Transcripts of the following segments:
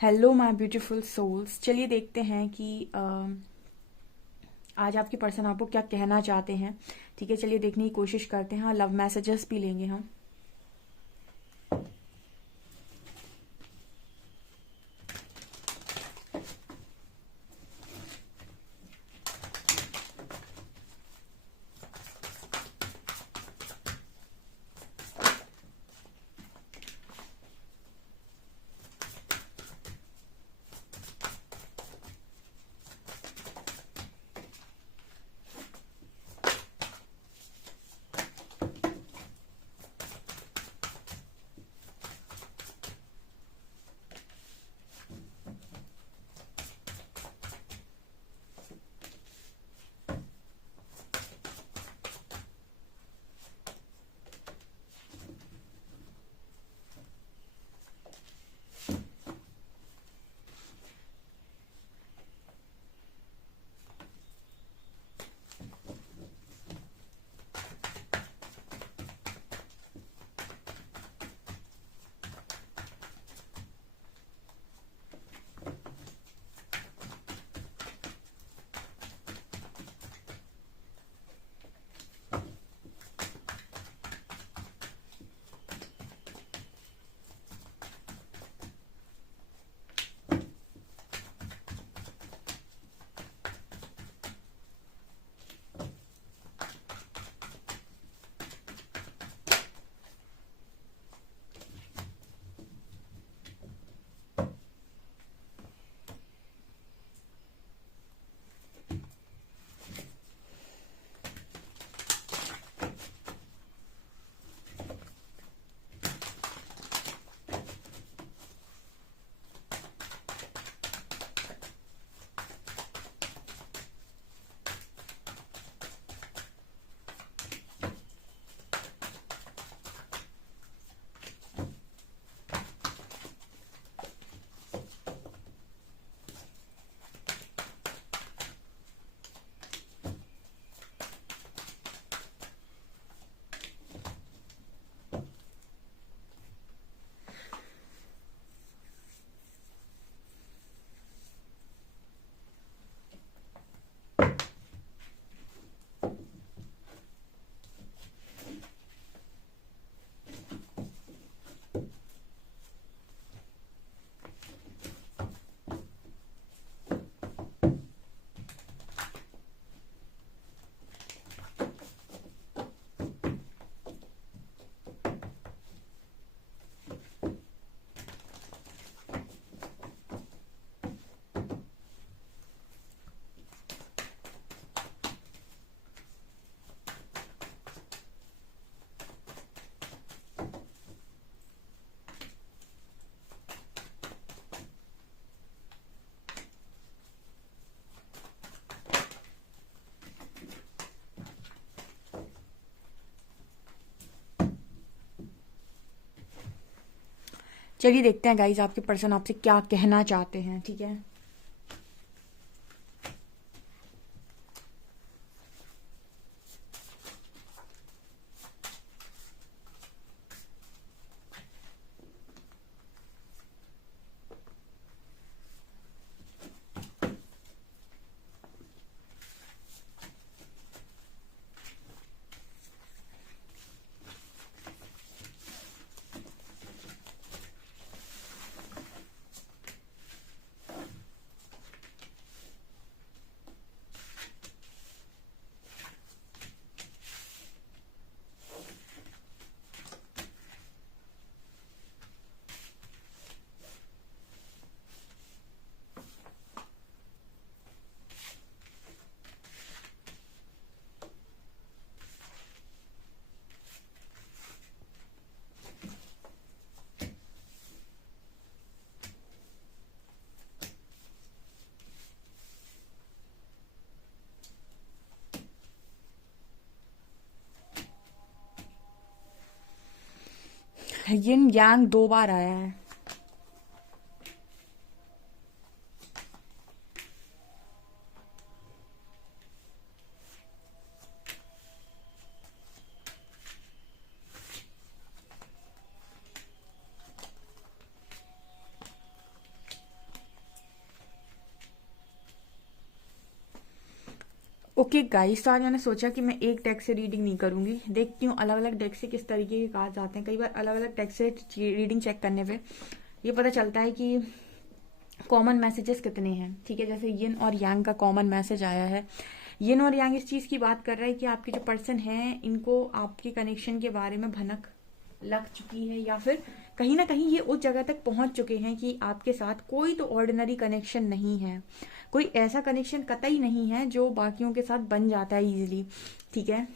Hello my beautiful souls. चलिए देखते हैं कि आज आपके पर्सन आपको क्या कहना चाहते हैं। ठीक है, चलिए देखने की कोशिश करते हैं। हाँ, लव मैसेजेस भी लेंगे हम। चलिए देखते हैं गाइज आपके पर्सन आपसे क्या कहना चाहते हैं। ठीक है, यिन यांग दो बार आया है। ओके गाइस, तो आज मैंने सोचा कि मैं एक डेक से रीडिंग नहीं करूंगी, देखती हूँ अलग अलग डेक से किस तरीके के कार्ड्स आते हैं। कई बार अलग अलग डेक से रीडिंग चेक करने पे ये पता चलता है कि कॉमन मैसेजेस कितने हैं। ठीक है, जैसे यिन और यांग का कॉमन मैसेज आया है। यिन और यांग इस चीज़ की बात कर रहा है कि आपके जो पर्सन हैं इनको आपके कनेक्शन के बारे में भनक लग चुकी है, या फिर कहीं ना कहीं ये उस जगह तक पहुंच चुके हैं कि आपके साथ कोई तो ऑर्डिनरी कनेक्शन नहीं है, कोई ऐसा कनेक्शन कतई नहीं है जो बाकियों के साथ बन जाता है इजीली। ठीक है,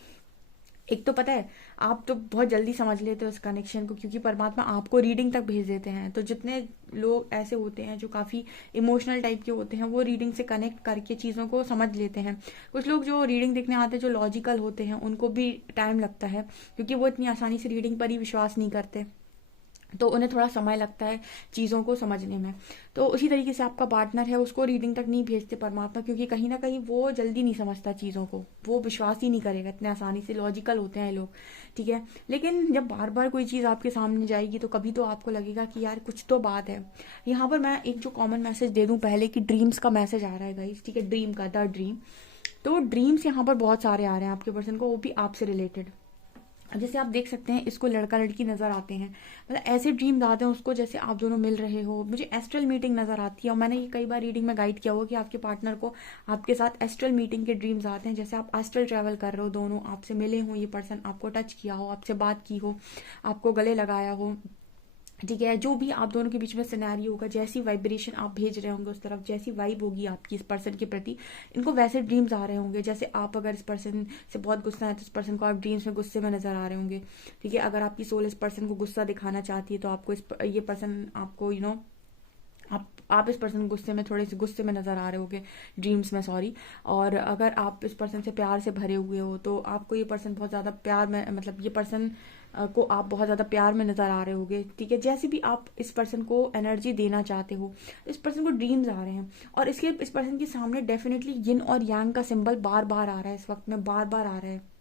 एक तो पता है आप तो बहुत जल्दी समझ लेते हो इस कनेक्शन को, क्योंकि परमात्मा आपको रीडिंग तक भेज देते हैं। तो जितने लोग ऐसे होते हैं जो काफ़ी इमोशनल टाइप के होते हैं वो रीडिंग से कनेक्ट करके चीज़ों को समझ लेते हैं। कुछ लोग जो रीडिंग देखने आते हैं जो लॉजिकल होते हैं उनको भी टाइम लगता है, क्योंकि वो इतनी आसानी से रीडिंग पर ही विश्वास नहीं करते, तो उन्हें थोड़ा समय लगता है चीज़ों को समझने में। तो उसी तरीके से आपका पार्टनर है, उसको रीडिंग तक नहीं भेजते परमात्मा, क्योंकि कहीं ना कहीं वो जल्दी नहीं समझता चीज़ों को, वो विश्वास ही नहीं करेगा इतने आसानी से, लॉजिकल होते हैं लोग। ठीक है, लेकिन जब बार बार कोई चीज़ आपके सामने जाएगी तो कभी तो आपको लगेगा कि यार कुछ तो बात है। यहाँ पर मैं एक जो कॉमन मैसेज दे दूँ पहले, कि ड्रीम्स का मैसेज आ रहा है गाइस। ठीक है, ड्रीम का, द ड्रीम। तो ड्रीम्स यहाँ पर बहुत सारे आ रहे हैं आपके पर्सन को, वो भी आपसे रिलेटेड। जैसे आप देख सकते हैं इसको लड़का लड़की नजर आते हैं, मतलब ऐसे ड्रीम्स आते हैं उसको जैसे आप दोनों मिल रहे हो। मुझे एस्ट्रल मीटिंग नजर आती है, और मैंने ये कई बार रीडिंग में गाइड किया हुआ कि आपके पार्टनर को आपके साथ एस्ट्रल मीटिंग के ड्रीम्स आते हैं, जैसे आप एस्ट्रल ट्रैवल कर रहे हो, दोनों आपसे मिले हो, ये पर्सन आपको टच किया हो, आपसे बात की हो, आपको गले लगाया हो। ठीक है, जो भी आप दोनों के बीच में सिनेरियो होगा, जैसी वाइब्रेशन आप भेज रहे होंगे उस तरफ, जैसी वाइब होगी आपकी इस पर्सन के प्रति, इनको वैसे ड्रीम्स आ रहे होंगे। जैसे आप अगर इस पर्सन से बहुत गुस्सा है तो इस पर्सन को आप ड्रीम्स में गुस्से में नजर आ रहे होंगे। ठीक है, अगर आपकी सोल इस पर्सन को गुस्सा दिखाना चाहती है तो आपको ये पर्सन आपको आप इस पर्सन गुस्से में, थोड़े से गुस्से में नजर आ रहे होगे ड्रीम्स में, सॉरी। और अगर आप इस पर्सन से प्यार से भरे हुए हो तो आपको ये पर्सन बहुत ज्यादा प्यार में, मतलब ये पर्सन को आप बहुत ज्यादा प्यार में नजर आ रहे होगे। ठीक है, जैसे भी आप इस पर्सन को एनर्जी देना चाहते हो, इस पर्सन को ड्रीम्स आ रहे हैं, और इसके इस पर्सन के सामने डेफिनेटली यिन और यांग का सिंबल बार बार आ रहा है, इस वक्त में बार बार आ रहा है।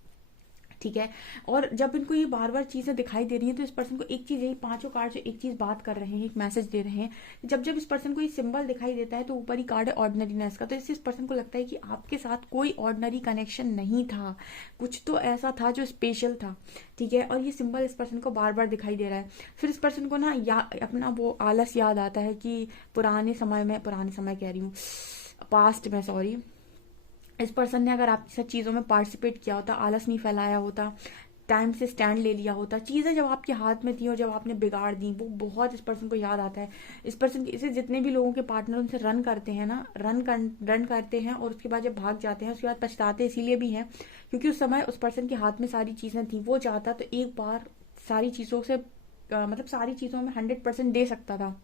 ठीक है, और जब इनको ये बार बार चीजें दिखाई दे रही हैं तो इस पर्सन को एक चीज, यही पांचों कार्ड जो एक चीज बात कर रहे हैं, एक मैसेज दे रहे हैं। जब जब इस पर्सन को ये सिंबल दिखाई देता है तो ऊपर ही कार्ड है ऑर्डिनरीनेस का, तो इससे इस पर्सन को लगता है कि आपके साथ कोई ऑर्डिनरी कनेक्शन नहीं था, कुछ तो ऐसा था जो स्पेशल था। ठीक है, और ये सिंबल इस पर्सन को बार बार दिखाई दे रहा है। फिर इस पर्सन को ना अपना वो आलस याद आता है कि पुराने समय कह रही हूँ, पास्ट में, सॉरी। इस पर्सन ने अगर आपकी सब चीज़ों में पार्टिसिपेट किया होता, आलस नहीं फैलाया होता, टाइम से स्टैंड ले लिया होता, चीज़ें जब आपके हाथ में थी और जब आपने बिगाड़ दी, वो बहुत इस पर्सन को याद आता है। इस पर्सन इसे जितने भी लोगों के पार्टनर उनसे रन करते हैं ना, रन करते हैं और उसके बाद जब भाग जाते हैं उसके बाद पछताते इसीलिए भी हैं क्योंकि उस समय उस पर्सन के हाथ में सारी चीज़ें थी। वो चाहता तो एक बार सारी चीज़ों से मतलब सारी चीज़ों में 100% दे सकता था।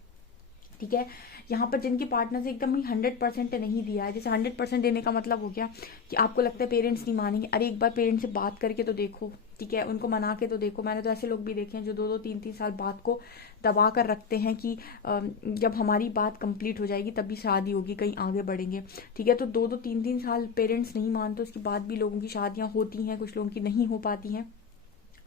ठीक है, यहाँ पर जिनके पार्टनर से एकदम ही 100% नहीं दिया है, जैसे 100% देने का मतलब हो गया कि आपको लगता है पेरेंट्स नहीं मानेंगे, अरे एक बार पेरेंट्स से बात करके तो देखो। ठीक है, उनको मना के तो देखो। मैंने तो ऐसे लोग भी देखे हैं जो 2-2 3-3 साल बात को दबा कर रखते हैं कि जब हमारी बात कंप्लीट हो जाएगी तभी शादी होगी, कहीं आगे बढ़ेंगे। ठीक है, तो 2-2 3-3 साल पेरेंट्स नहीं मानते, उसके बाद भी लोगों की शादियां होती हैं, कुछ लोगों की नहीं हो पाती हैं।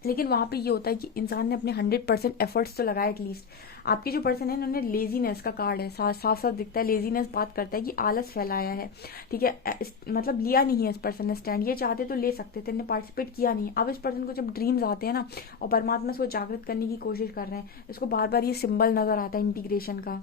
लेकिन वहां पे ये होता है कि इंसान ने अपने 100% एफर्ट्स तो लगाए एटलीस्ट। आपके जो पर्सन है उन्होंने लेजीनेस का कार्ड है, साफ साफ दिखता है, लेजीनेस बात करता है कि आलस फैलाया है। ठीक है, मतलब लिया नहीं है इस पर्सन ने स्टैंड, ये चाहते तो ले सकते थे, इन्हें पार्टिसिपेट किया नहीं। अब इस पर्सन को जब ड्रीम्स आते हैं ना और परमात्मा इसको जागृत करने की कोशिश कर रहे हैं, इसको बार बार ये सिंबल नजर आता है इंटीग्रेशन का।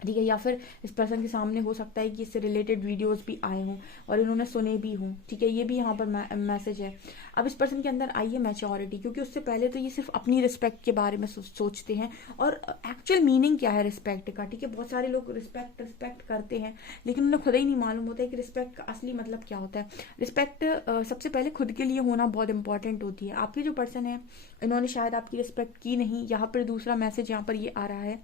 ठीक है, या फिर इस पर्सन के सामने हो सकता है कि इससे रिलेटेड वीडियोस भी आए हों और इन्होंने सुने भी हों। ठीक है, ये भी यहाँ पर मैसेज है। अब इस पर्सन के अंदर आई है मैच्योरिटी, क्योंकि उससे पहले तो ये सिर्फ अपनी रिस्पेक्ट के बारे में सोचते हैं और एक्चुअल मीनिंग क्या है रिस्पेक्ट का। ठीक है, बहुत सारे लोग रिस्पेक्ट करते हैं लेकिन उन्हें खुद ही नहीं मालूम होता है कि रिस्पेक्ट का असली मतलब क्या होता है। रिस्पेक्ट सबसे पहले खुद के लिए होना बहुत इंपॉर्टेंट होती है। आपके जो पर्सन है इन्होंने शायद आपकी रिस्पेक्ट की नहीं। यहाँ पर दूसरा मैसेज यहाँ पर ये आ रहा है,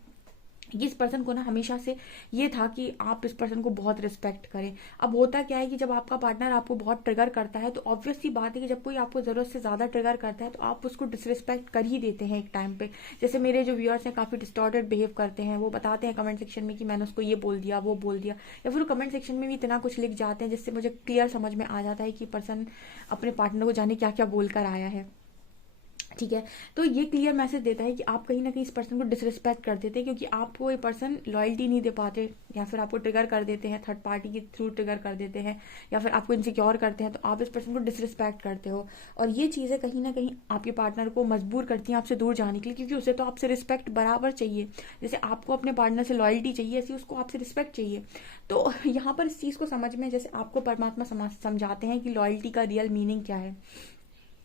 इस पर्सन को ना हमेशा से ये था कि आप इस पर्सन को बहुत रिस्पेक्ट करें। अब होता क्या है कि जब आपका पार्टनर आपको बहुत ट्रिगर करता है तो ऑब्वियस सी बात है कि जब कोई आपको जरूरत से ज्यादा ट्रिगर करता है तो आप उसको डिसरिस्पेक्ट कर ही देते हैं एक टाइम पे। जैसे मेरे जो व्यूअर्स हैं काफी डिस्टॉर्टेड बिहेव करते हैं, वो बताते हैं कमेंट सेक्शन में कि मैंने उसको ये बोल दिया, वो बोल दिया, या फिर कमेंट सेक्शन में भी इतना कुछ लिख जाते हैं जिससे मुझे क्लियर समझ में आ जाता है कि पर्सन अपने पार्टनर को जाने क्या क्या बोलकर आया है। ठीक है। तो ये क्लियर मैसेज देता है कि आप कहीं ना कहीं इस पर्सन को डिसरिस्पेक्ट कर देते हैं, क्योंकि आपको ये पर्सन लॉयल्टी नहीं दे पाते, या फिर आपको ट्रिगर कर देते हैं, थर्ड पार्टी के थ्रू ट्रिगर कर देते हैं, या फिर आपको इनसिक्योर करते हैं, तो आप इस पर्सन को डिसरिस्पेक्ट करते हो। और ये चीज़ें कहीं ना कहीं आपके पार्टनर को मजबूर करती हैं आपसे दूर जाने के लिए, क्योंकि उसे तो आपसे रिस्पेक्ट बराबर चाहिए। जैसे आपको अपने पार्टनर से लॉयल्टी चाहिए, ऐसी उसको आपसे रिस्पेक्ट चाहिए। तो यहाँ पर इस चीज़ को समझ में, जैसे आपको परमात्मा समझाते हैं कि लॉयल्टी का रियल मीनिंग क्या है,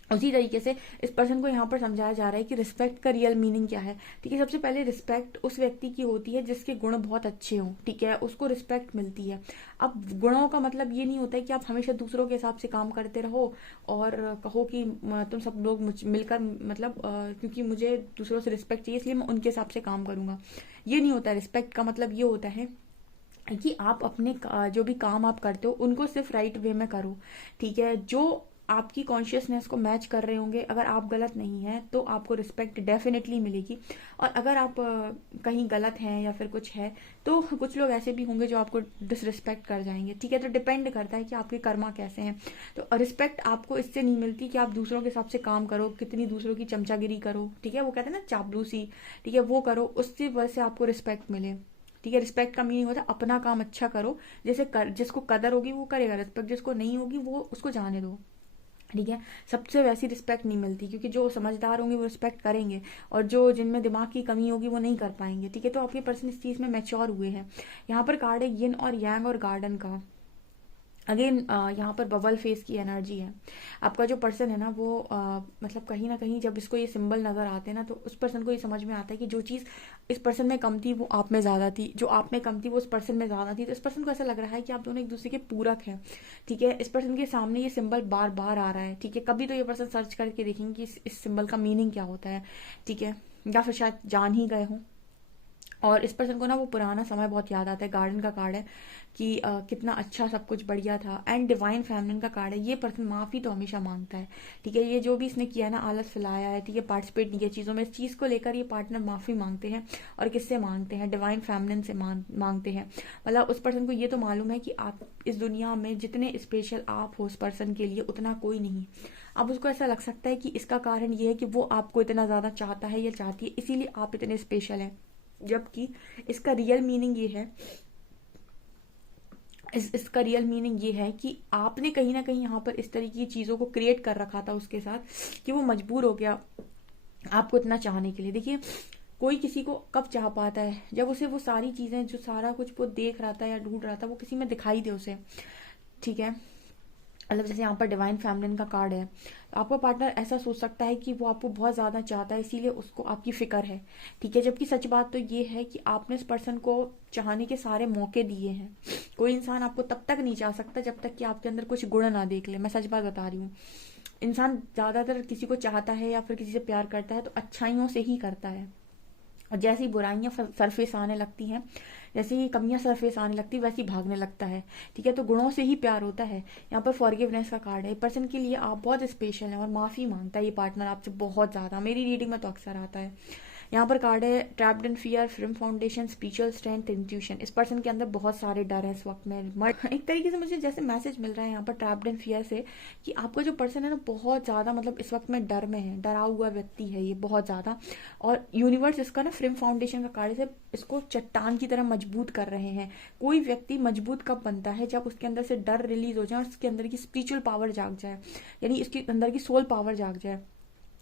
उसी तरीके से इस पर्सन को यहाँ पर समझाया जा रहा है कि रिस्पेक्ट का रियल मीनिंग क्या है। ठीक है, सबसे पहले रिस्पेक्ट उस व्यक्ति की होती है जिसके गुण बहुत अच्छे हों। ठीक है, उसको रिस्पेक्ट मिलती है। अब गुणों का मतलब ये नहीं होता है कि आप हमेशा दूसरों के हिसाब से काम करते रहो और कहो कि तुम सब लोग मिलकर, मतलब क्योंकि मुझे दूसरों से रिस्पेक्ट चाहिए इसलिए मैं उनके हिसाब से काम करूंगा। ये नहीं होता। रिस्पेक्ट का मतलब ये होता है कि आप अपने जो भी काम आप करते हो उनको सिर्फ राइट वे में करो। ठीक है, जो आपकी कॉन्शियसनेस को मैच कर रहे होंगे, अगर आप गलत नहीं हैं तो आपको रिस्पेक्ट डेफिनेटली मिलेगी। और अगर आप कहीं गलत हैं या फिर कुछ है, तो कुछ लोग ऐसे भी होंगे जो आपको डिसरिस्पेक्ट कर जाएंगे। ठीक है, तो डिपेंड करता है कि आपके कर्मा कैसे हैं। तो रिस्पेक्ट आपको इससे नहीं मिलती कि आप दूसरों के हिसाब से काम करो, कितनी दूसरों की चमचागिरी करो। ठीक है, वो कहते हैं ना चापलूसी, ठीक है, वो करो, उसकी वजह से आपको रिस्पेक्ट मिले। ठीक है, रिस्पेक्ट का मीनिंग होता है अपना काम अच्छा करो, जैसे जिसको कदर होगी वो करेगा रिस्पेक्ट, जिसको नहीं होगी वो उसको जाने दो। ठीक है, सबसे वैसी रिस्पेक्ट नहीं मिलती, क्योंकि जो समझदार होंगे वो रिस्पेक्ट करेंगे, और जो जिनमें दिमाग की कमी होगी वो नहीं कर पाएंगे। ठीक है, तो आपके पर्सन इस चीज़ में मैच्योर हुए हैं। यहाँ पर कार्ड है यिन और यांग और गार्डन का। अगेन यहाँ पर बबल फेस की एनर्जी है। आपका जो पर्सन है ना वो मतलब कहीं ना कहीं जब इसको ये सिंबल नजर आते हैं ना, तो उस पर्सन को ये समझ में आता है कि जो चीज़ इस पर्सन में कम थी वो आप में ज़्यादा थी, जो आप में कम थी वो उस पर्सन में ज़्यादा थी। तो इस पर्सन को ऐसा लग रहा है कि आप दोनों एक दूसरे के पूरक हैं। ठीक है, इस पर्सन के सामने ये सिंबल बार बार आ रहा है। ठीक है, कभी तो ये पर्सन सर्च करके देखेंगे कि इस सिंबल का मीनिंग क्या होता है। ठीक है, या फिर शायद जान ही गए हों। और इस पर्सन को ना वो पुराना समय बहुत याद आता है। गार्डन का कार्ड है कि कितना अच्छा सब कुछ बढ़िया था। एंड डिवाइन फेमिनिन का कार्ड है। ये पर्सन माफ़ी तो हमेशा मांगता है। ठीक है, ये जो भी इसने किया ना, आलस फैलाया है, ठीक है, पार्टिसिपेट नहीं किया चीज़ों में, इस चीज़ को लेकर ये पार्टनर माफ़ी मांगते हैं। और किससे मांगते हैं? डिवाइन फेमिनिन से मांगते हैं। मतलब उस पर्सन को ये तो मालूम है कि आप इस दुनिया में जितने स्पेशल आप हो उस पर्सन के लिए, उतना कोई नहीं। अब उसको ऐसा लग सकता है कि इसका कारण ये है कि वो आपको इतना ज़्यादा चाहता है या चाहती है, इसीलिए आप इतने स्पेशल हैं। जबकि इसका रियल मीनिंग ये है, इसका रियल मीनिंग ये है कि आपने कहीं ना कहीं यहाँ पर इस तरीके की चीज़ों को क्रिएट कर रखा था उसके साथ, कि वो मजबूर हो गया आपको इतना चाहने के लिए। देखिए, कोई किसी को कब चाह पाता है? जब उसे वो सारी चीज़ें, जो सारा कुछ वो देख रहा था या ढूंढ रहा था, वो किसी में दिखाई दे उसे। ठीक है, मतलब जैसे यहाँ पर डिवाइन फेमिनिन का कार्ड है, तो आपका पार्टनर ऐसा सोच सकता है कि वो आपको बहुत ज़्यादा चाहता है, इसीलिए उसको आपकी फिक्र है। ठीक है, जबकि सच बात तो ये है कि आपने इस पर्सन को चाहने के सारे मौके दिए हैं। कोई इंसान आपको तब तक नहीं चाह सकता जब तक कि आपके अंदर कुछ गुण ना देख ले। मैं सच बात बता रही हूँ। इंसान ज़्यादातर किसी को चाहता है या फिर किसी से प्यार करता है तो अच्छाइयों से ही करता है, और जैसी बुराइयां सरफेस आने लगती हैं, जैसे ही कमियां सरफेस आने लगती है, वैसे ही भागने लगता है। ठीक है, तो गुणों से ही प्यार होता है। यहाँ पर फॉरगिवनेस का कार्ड है। पर्सन के लिए आप बहुत स्पेशल हैं और माफ़ी मांगता है ये पार्टनर आपसे बहुत ज़्यादा। मेरी रीडिंग में तो अक्सर आता है। यहाँ पर कार्ड है trapped in fear, from foundation, spiritual strength, intuition. इस पर्सन के अंदर बहुत सारे डर है इस वक्त में। एक तरीके से मुझे जैसे मैसेज मिल रहा है यहाँ पर ट्रैप्ड इन फियर से, कि आपका जो पर्सन है ना बहुत ज़्यादा, मतलब इस वक्त में डर में है, डरा हुआ व्यक्ति है ये बहुत ज़्यादा। और यूनिवर्स इसका ना फ्रेम फाउंडेशन का कार्ड से इसको चट्टान की तरह मजबूत कर रहे हैं। कोई व्यक्ति मजबूत कब बनता है? जब उसके अंदर से डर रिलीज हो जाए और उसके अंदर की स्पिरिचुअल पावर जाग जाए, यानी इसके अंदर की सोल पावर जाग जाए।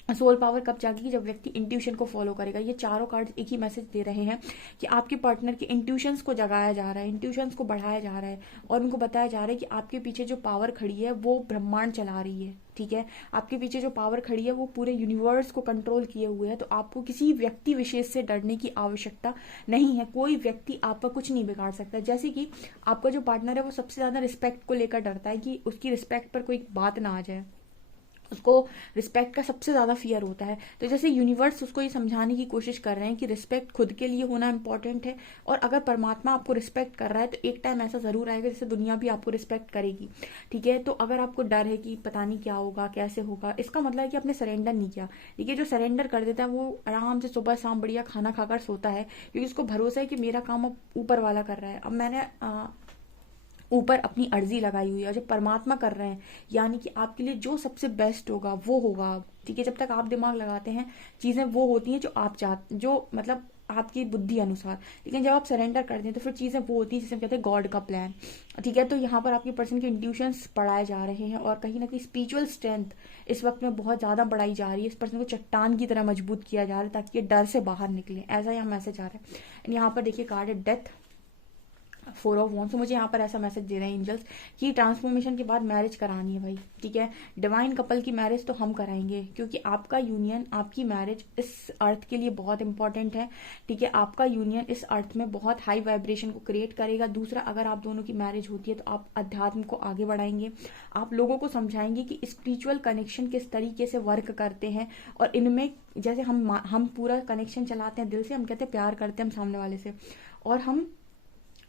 सोल पावर कब जागेगी? जब व्यक्ति इंट्यूशन को फॉलो करेगा। ये चारों कार्ड एक ही मैसेज दे रहे हैं कि आपके पार्टनर के इंट्यूशंस को जगाया जा रहा है, इंट्यूशंस को बढ़ाया जा रहा है, और उनको बताया जा रहा है कि आपके पीछे जो पावर खड़ी है वो ब्रह्मांड चला रही है। ठीक है, आपके पीछे जो पावर खड़ी है वो पूरे यूनिवर्स को कंट्रोल किए हुए है। तो आपको किसी व्यक्ति विशेष से डरने की आवश्यकता नहीं है। कोई व्यक्ति आपका कुछ नहीं बिगाड़ सकता। जैसे कि आपका जो पार्टनर है वो सबसे ज्यादा रिस्पेक्ट को लेकर डरता है कि उसकी रिस्पेक्ट पर कोई बात ना आ जाए, उसको रिस्पेक्ट का सबसे ज्यादा फियर होता है। तो जैसे यूनिवर्स उसको ये समझाने की कोशिश कर रहे हैं कि रिस्पेक्ट खुद के लिए होना इंपॉर्टेंट है, और अगर परमात्मा आपको रिस्पेक्ट कर रहा है तो एक टाइम ऐसा जरूर आएगा जैसे दुनिया भी आपको रिस्पेक्ट करेगी। ठीक है, तो अगर आपको डर है कि पता नहीं क्या होगा, कैसे होगा, इसका मतलब है कि आपने सरेंडर नहीं किया। ठीक है, जो सरेंडर कर देता है वो आराम से सुबह शाम बढ़िया खाना खाकर सोता है, क्योंकि उसको भरोसा है कि मेरा काम अब ऊपर वाला कर रहा है। अब मैंने ऊपर अपनी अर्जी लगाई हुई है और जब परमात्मा कर रहे हैं, यानी कि आपके लिए जो सबसे बेस्ट होगा वो होगा। ठीक है, जब तक आप दिमाग लगाते हैं चीजें वो होती हैं जो आप चाहते, जो मतलब आपकी बुद्धि अनुसार। लेकिन जब आप सरेंडर करते हैं तो फिर चीजें वो होती है जिसे हम कहते हैं गॉड का प्लान। ठीक है, तो यहाँ पर आपके पर्सन के इंट्यूशंस पढ़ाए जा रहे हैं और कहीं ना कहीं स्पिरिचुअल स्ट्रेंथ इस वक्त में बहुत ज्यादा बढ़ाई जा रही है। इस पर्सन को चट्टान की तरह मजबूत किया जा रहा है ताकि ये डर से बाहर निकले, ऐसा यहाँ मैसेज आ रहा है। एंड यहाँ पर देखिए कार्ड है डेथ, 4 ऑफ वॉन्ड्स। तो मुझे यहाँ पर ऐसा मैसेज दे रहे हैं एंजल्स कि ट्रांसफॉर्मेशन के बाद मैरिज करानी है भाई। ठीक है, डिवाइन कपल की मैरिज तो हम कराएंगे क्योंकि आपका यूनियन, आपकी मैरिज इस अर्थ के लिए बहुत इंपॉर्टेंट है। ठीक है, आपका यूनियन इस अर्थ में बहुत हाई वाइब्रेशन को क्रिएट करेगा। दूसरा, अगर आप दोनों की मैरिज होती है तो आप अध्यात्म को आगे बढ़ाएंगे, आप लोगों को समझाएंगे कि स्पिरिचुअल कनेक्शन किस तरीके से वर्क करते हैं। और इनमें जैसे हम पूरा कनेक्शन चलाते हैं दिल से, हम कहते हैं प्यार करते हैं हम सामने वाले से, और हम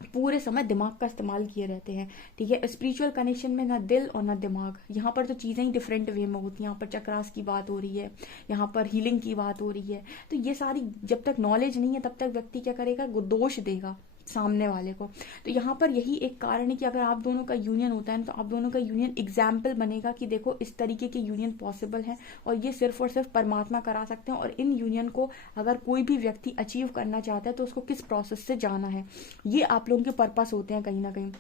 पूरे समय दिमाग का इस्तेमाल किए रहते हैं। ठीक है, स्पिरिचुअल कनेक्शन में ना दिल और ना दिमाग, यहाँ पर तो चीज़ें ही डिफरेंट वे में होती हैं। यहाँ पर चक्रास की बात हो रही है, यहाँ पर हीलिंग की बात हो रही है। तो ये सारी जब तक नॉलेज नहीं है तब तक व्यक्ति क्या करेगा, दोष देगा सामने वाले को। तो यहाँ पर यही एक कारण है कि अगर आप दोनों का यूनियन होता है तो आप दोनों का यूनियन एग्जाम्पल बनेगा कि देखो इस तरीके के यूनियन पॉसिबल है और ये सिर्फ और सिर्फ परमात्मा करा सकते हैं। और इन यूनियन को अगर कोई भी व्यक्ति अचीव करना चाहता है तो उसको किस प्रोसेस से जाना है, ये आप लोगों के पर्पस होते हैं कहीं ना कहीं।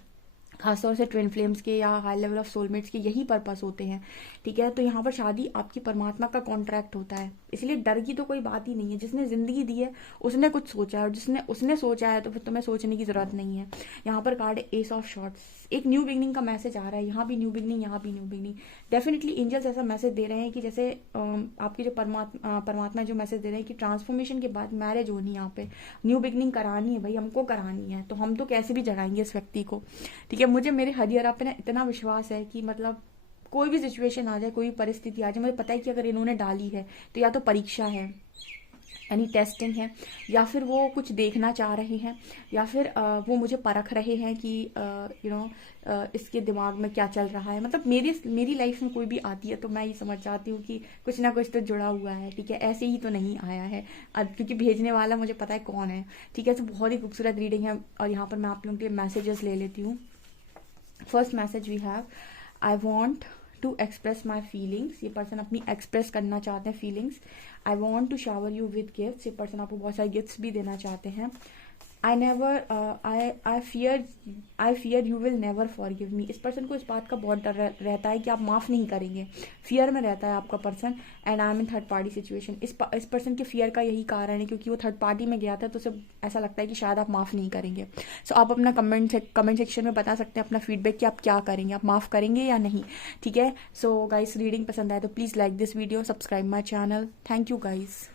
खासतौर से ट्विन फ्लेम्स के या हाई लेवल ऑफ सोलमेट्स के यही पर्पस होते हैं। ठीक है, तो यहाँ पर शादी आपकी परमात्मा का कॉन्ट्रैक्ट होता है, इसलिए डर की तो कोई बात ही नहीं है। जिसने जिंदगी दी है उसने कुछ सोचा है, और जिसने उसने सोचा है तो फिर तुम्हें सोचने की जरूरत नहीं है। यहाँ पर कार्ड है एस ऑफ शॉर्ट्स, एक न्यू बिगनिंग का मैसेज आ रहा है। यहाँ भी न्यू बिगनिंग, यहाँ भी न्यू बिगनिंग। डेफिनेटली एंजल्स ऐसा मैसेज दे रहे हैं कि जैसे आपके जो परमात्मा जो मैसेज दे रहे हैं कि ट्रांसफॉर्मेशन के बाद मैरिज होनी है, यहाँ पे न्यू बिगनिंग करानी है भाई, हमको करानी है। तो हम तो कैसे भी जगाएंगे इस व्यक्ति को। ठीक है, मुझे मेरे हरियर पे ना इतना विश्वास है कि मतलब कोई भी सिचुएशन आ जाए, कोई भी परिस्थिति आ जाए, मुझे पता है कि अगर इन्होंने डाली है तो या तो परीक्षा है, यानी टेस्टिंग है, या फिर वो कुछ देखना चाह रहे हैं, या फिर वो मुझे परख रहे हैं कि इसके दिमाग में क्या चल रहा है। मतलब मेरी लाइफ में कोई भी आती है तो मैं ये समझ जाती हूँ कि कुछ ना कुछ तो जुड़ा हुआ है। ठीक है, ऐसे ही तो नहीं आया है, अब क्योंकि भेजने वाला मुझे पता है कौन है। ठीक है, तो बहुत ही खूबसूरत रीडिंग है। और यहाँ पर मैं आप लोगों के लिए मैसेजेस ले लेती हूँ। First message we have, I want to express my feelings. ये पर्सन अपनी एक्सप्रेस करना चाहते हैं feelings. I want to shower you with gifts. ये पर्सन आपको बहुत सारे गिफ्ट्स भी देना चाहते हैं। I fear you will never forgive me. इस पर्सन को इस बात का बहुत डर रहता है कि आप माफ नहीं करेंगे, फियर में रहता है आपका person. And I am in third party situation. इस पर्सन के फियर का यही कारण है क्योंकि वो थर्ड पार्टी में गया था, तो उसे ऐसा लगता है कि शायद आप माफ नहीं करेंगे। सो आप अपना कमेंट सेक्शन में बता सकते हैं अपना फीडबैक कि आप क्या करेंगे, आप माफ करेंगे या नहीं। ठीक है, सो गाइस रीडिंग पसंद आए तो please like this video, subscribe my channel. Thank you guys.